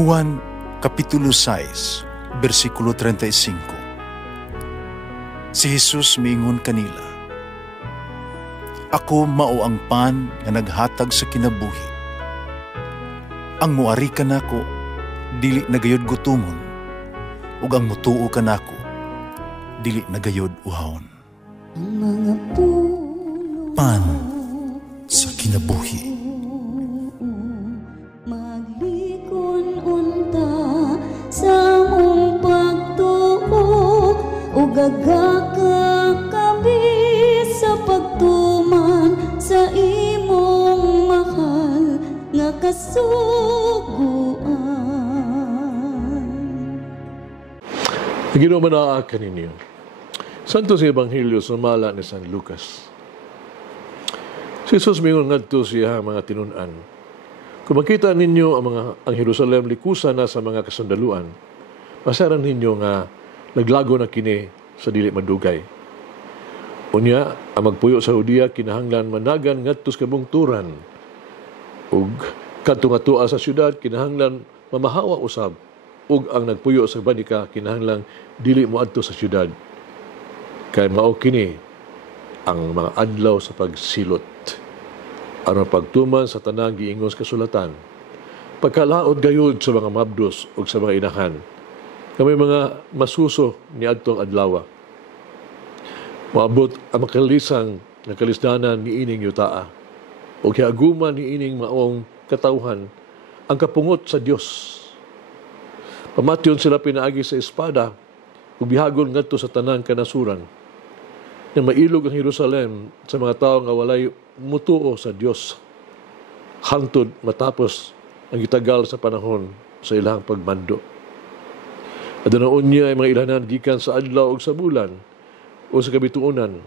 Juan Kapitulo 6, versikulo 35. Si Jesus miingon kanila, "Ako mao ang pan nga naghatag sa kinabuhi. Ang muari kanako dili nagayod gutomon, ug ang mutuo kanako dili nagayod uhawon." Pan sa kinabuhi. Gagaka kami sa pagtuman sa imong mahal nga kasuguan. Ginumanaa kaninyo. Santo sa Ebanghelyo sumala ni San Lucas. Si Jesus mingon ngadto siya mga tinunan. Kung makita ninyo ang Jerusalem likusan na sa mga kasundaluan, masaran ninyo nga naglago na kini sa dili madugay. Unya, ang magpuyo sa Hudiya kinahanglan managan ngadto sa kabungturan, ug kadto nga tua sa syudad kinahanglan mamahawa usab, ug ang nagpuyo sa banika kinahanglan dili moadto sa syudad. Kay mao kini ang mga adlaw sa pagsilot aron pagtuman sa tanang giingos kasulatan, pagkalaod gayud sa mga mabdos ug sa mga inahan, kami mga masuso ni adtong adlaw. Maabot ang makalisang nga kalisdanan ni ining yutaa, o kiaguman ni ining maong katawhan ang kapungot sa Dios. Pamatyon sila pinaagi sa espada, ug bihagon ngadto sa tanang kanasuran. Nang mailog ang Jerusalem sa mga tawo nga walay mutuo sa Dios, hangtod matapos ang gitagal sa panahon sa ilang pagmando. Adunaan niya ay mga ilanan gikan sa adlaw ug sa bulan o sa kabituunan,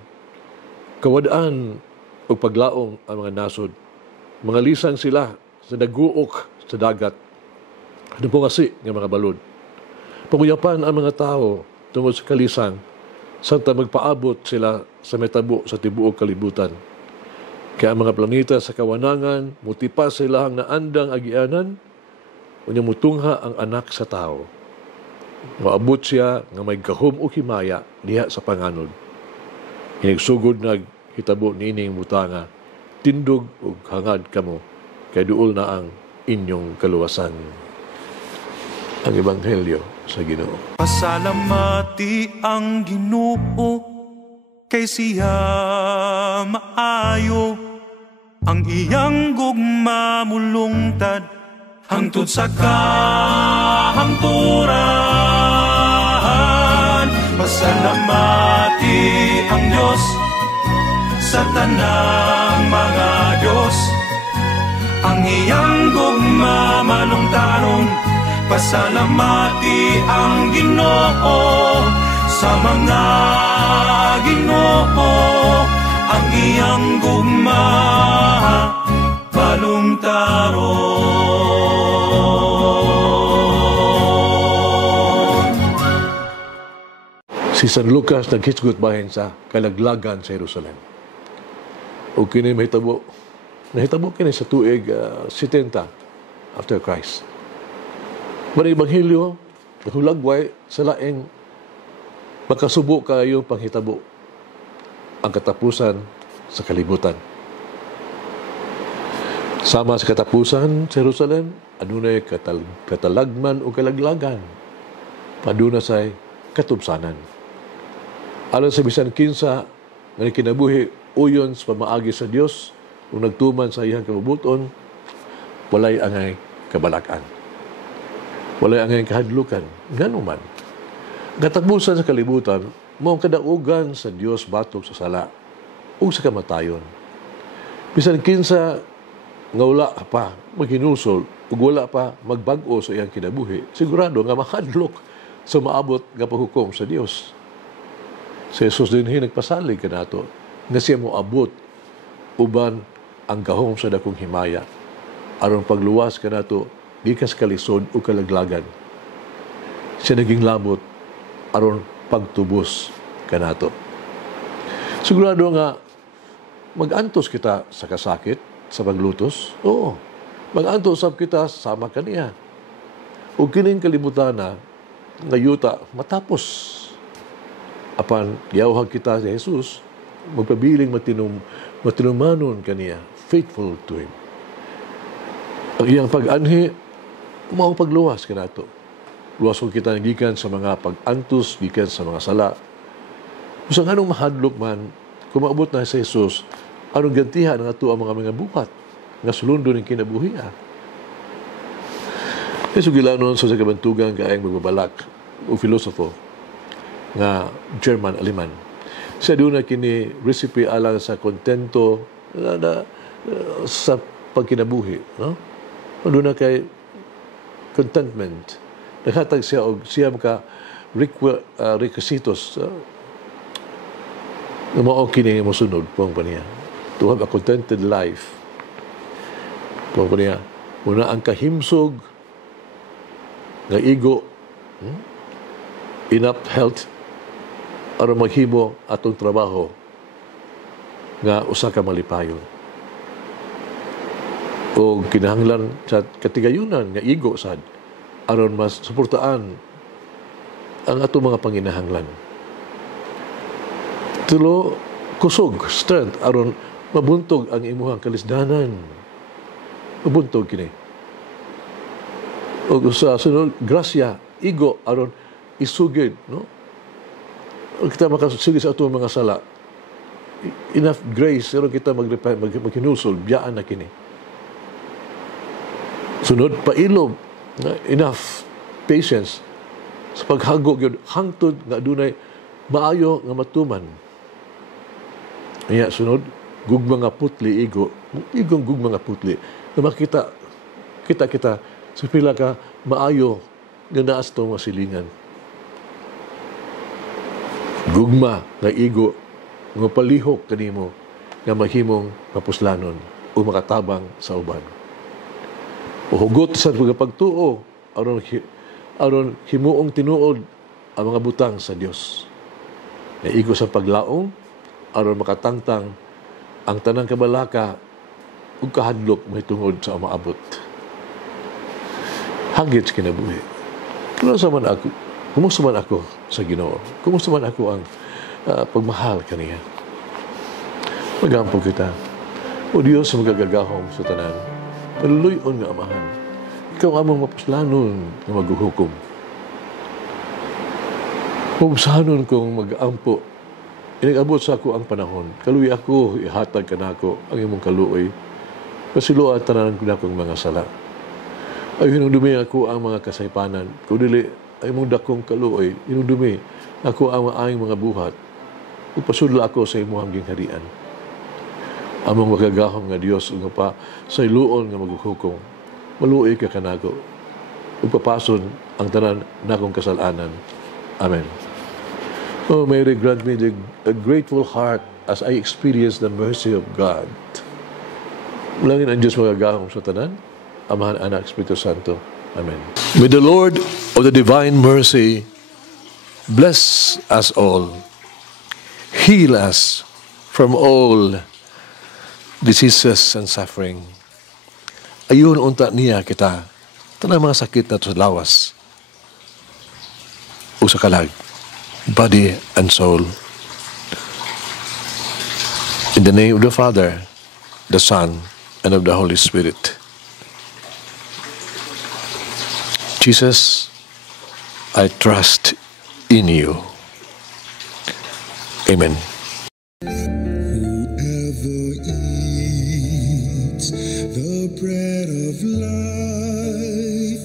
kawadaan o paglaong ang mga nasod. Mga lisang sila sa naguok sa dagat, pungasi ng mga balod. Panguyapan ang mga tao tungod sa kalisang, santa magpaabot sila sa metabo sa tibuok kalibutan. Kaya ang mga planeta sa kawanangan, mutipas sila ang naandang agianan, unya mutungha ang anak sa tao. Maabot siya nga may gahom o himaya diha sa panganod. Hinigsugod naghitabo nining butanga, tindog ug hangad kamo, kay duol na ang inyong kaluwasan. Ang Ebanghelyo sa Ginoo. Pasalamati ang Ginoo, kay siya maayo, ang iyang gugma mulungtad hangtod sa kahangturan. Pasalamati ang Diyos sa tanang mga Diyos, ang iyang gugma malungtaron. Pasalamati ang Ginoo sa mga Ginoo, ang iyang gugma malungtaron. Si San Lucas naghisgot bahin sa kalaglagan sa Jerusalem. O kini nahitabo kini sa tuig 70 after Christ. Mga Ebanghelyo, hulagway sa laing makasubo kayo panghitabo ang katapusan sa kalibutan. Sama sa katapusan sa Jerusalem, adunay katalagman o kalaglagan. Paduna say katubsanan. Alang sa bisan kinsa nga kinabuhi uyon sa pamaagi sa Dios kung nagtuman sa iyang kabubuton, walay angay kabalakan. Walay angay kahadlukan. Ngano man. Katapusan sa kalibutan, mao kadaugan sa Dios batok sa sala ug sa kamatayon. Bisan kinsa nga wala pa maghinusol ug wala pa magbag-o sa iyang kinabuhi, sigurado nga mahadlok sa maabot nga paghukom sa Dios. Si Jesus dinhi nagpasalig kanato nga siya mo abot uban ang gahom sa dakong himaya aron pagluwas kanato gikan sa kalisod o kalaglagan. Siya naging labot aron pagtubos kanato. Sigurado nga mag-antos kita sa kasakit, sa paglutos. Oo. Mag-antos kita sama kaniya. O kining kalibutan na yuta matapos apan giyawhag kita sa Jesus, magpabiling matinumanon kaniya, faithful to Him. Ang iyang pag-anhi, mao pagluwas kanato. Luwas ko kita gikan sa mga pag-antos, gikan sa mga sala. Kung anong mahadlok man, kung maabot na sa Jesus, anong gantihan ang ato ang mga buhat nga sulundo ng kinabuhi. Sugilanon sa kabantugan kaayang magbabalak o filosofo nga German-Aleman. Siya doon na kini recipe alang sa kontento sa pagkinabuhi. No? Doon na kay contentment. Naghatag siya o siya maka requisitos na mao kini mosunod pong paniya. To have a contented life. Pong paniya. Una ang kahimsog nga igo, enough health aron maghimo atong trabaho nga usa ka malipayon. O kinahanglan sa katigayunan nga igo sad aron mas suportaan ang atong mga panginahanglan. Tulo, kusog, strength aron mabuntog ang imuhang kalisdanan. Mabuntog kini. O sa sunod, grasya, igo, aron isugid, no? O kita makasugid sa atong mga sala. Enough grace, aron kita maghinusol, biyaan na kini. Sunod, pailob, enough patience sa paghagok yun, hangtod nga dunay maayo nga matuman. Kaya sunod, gugma nga putli, igong gugma nga putli, na makita, kita, sa pila ka maayo nga naas itong masilingan. Gugma nga igo nga palihok kanimo nga mahimong mapuslanon o makatabang sa uban. O hugot sa pagtuo aron himuong tinuod ang mga butang sa Dios. Nga igo sa paglaong aron makatangtang ang tanang kabalaka ug kahadlok mahitungod sa maabot. Hagit sa kinabuhi. Kumusta man ako sa Ginoo? Kumusta man ako ang pagmahal kaniya? Magampo kita. O Diyos, magagagahom sa tanan. Paluloyon nga amahan. Ikaw among mapuslanon na maghuhukom. Pagsahanon kong mag-ampo. Inag-abot sa ako ang panahon. Kaluwi ako, ihatag ka na ako ang imong kaluoy. Pasiluan tanan ko na akong mga sala. Ay hinundumi ako ang mga kasaypanan. Kung dili ay mong dakong kaluoy, hinundumi ako ang aing mga buhat. Upasudla ako sa imo hanggang harian. Among magagahom nga Dios nga pa sa iluon nga maghuhukom. Maluoy ka kanako. Upapason ang tanan nakong kasalanan. Amen. Oh, may grant me a grateful heart as I experience the mercy of God. Mulangin ang Diyos magagahom sa tanan. Amahan, Anak, Espiritu Santo. Amen. May the Lord of the divine mercy bless us all, heal us from all diseases and suffering. Ayun unta niya kita, tanang mga sakit na sa lawas o sa kalag, body and soul. In the name of the Father, the Son, and of the Holy Spirit. Jesus, I trust in you. Amen. Whoever eats the bread of life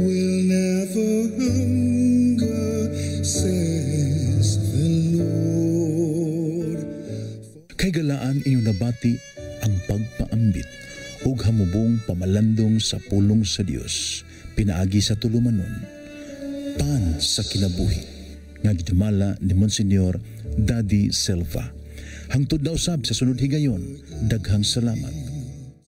will never hunger, says the Lord. Kay galaan inyong nabati ang pagpaambit ug hamubong pamalandong sa pulong sa Dios. Pinaagi sa tulumanon, pan sa kinabuhi, nga gidumala ni Monsignor Daddy Silva. Hangtod na usab sa sunod higayon, daghang salamat.